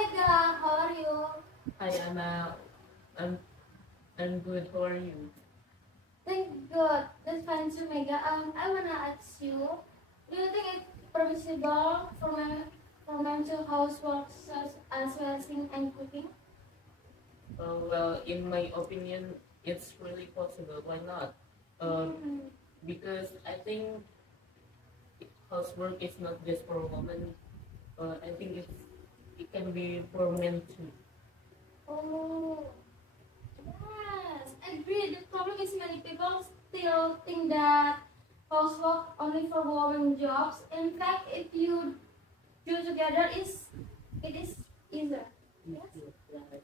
Mega, how are you? Hi Anna, I'm I'm good. How are you? Thank God. That's fine too, Mega. I wanna ask you, do you think it's permissible for men to housework as well as singing and cooking? Well, in my opinion, it's really possible. Why not? Mm. Because I think housework is not just for women. I think it can be for men too. Oh, yes, I agree. The problem is many people still think that housework only for women jobs. In fact, if you do together, it is easier. Yes. Right.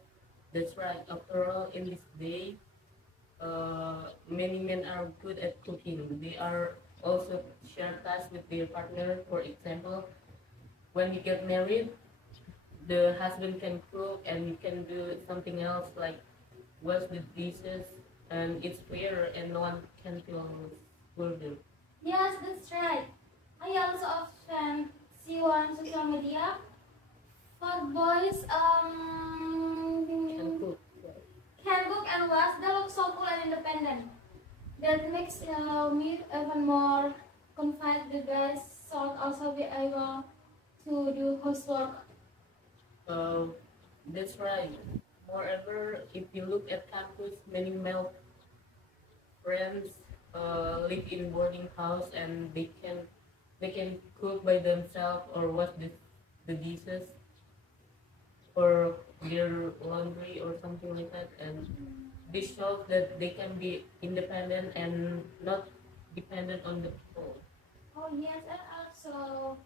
That's right. After all, in this day, many men are good at cooking. They are also share tasks with their partner. For example, when you get married, the husband can cook and you can do something else like wash the dishes, and it's fair and no one can feel burden. Yes, that's right. I also often see on social media for boys Can cook. can cook and wash. They look so cool and independent. That makes me even more confident the guys should also be able to do housework. Uh, that's right. Moreover, if you look at campus, many male friends live in boarding house and they can cook by themselves or wash the dishes or their laundry or something like that, and this shows that they can be independent and not dependent on the people. Oh yes, and also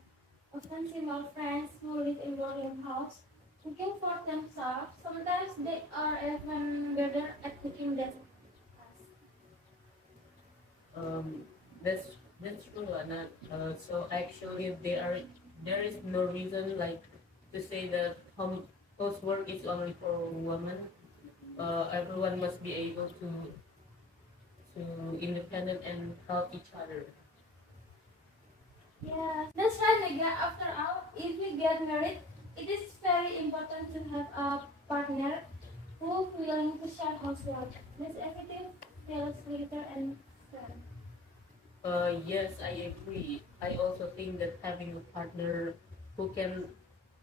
often see my friends who live in boarding house cooking for themselves. Sometimes they are even better at cooking than us. Um, that's true, Anna. So actually, there is no reason like to say that housework is only for women. Everyone must be able to independent and help each other. Yeah, that's right, Mega. After all, if you get married, it is very important to have a partner who willing to share housework. Makes everything feels lighter and fun. Yes, I agree. I also think that having a partner who can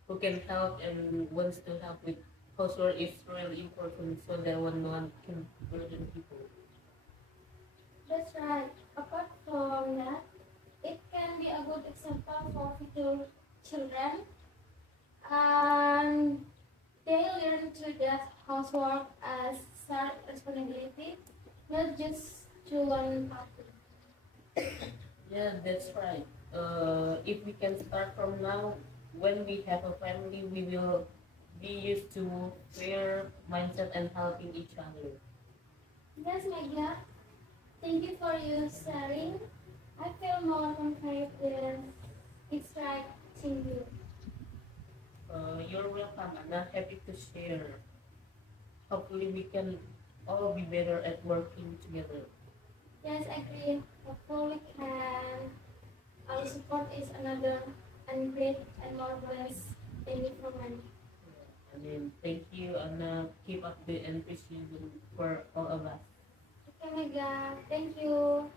who can help and wants to help with housework is really important so that one can burden people. That's right. Apart from that, it can be a good example for future children, and they learn to get housework as shared responsibility, not just to one party. Yeah, that's right. If we can start from now, when we have a family, we will be used to fair mindset and helping each other. Yes, Megan. Thank you for your sharing. I feel more confident extracting you. You're welcome, and I'm happy to share. Hopefully, we can all be better at working together. Yes, I agree. Hopefully can our support is another and great and more blessed improvement. I mean, thank you, and keep up the enthusiasm for all of us. Okay, Mega. Thank you.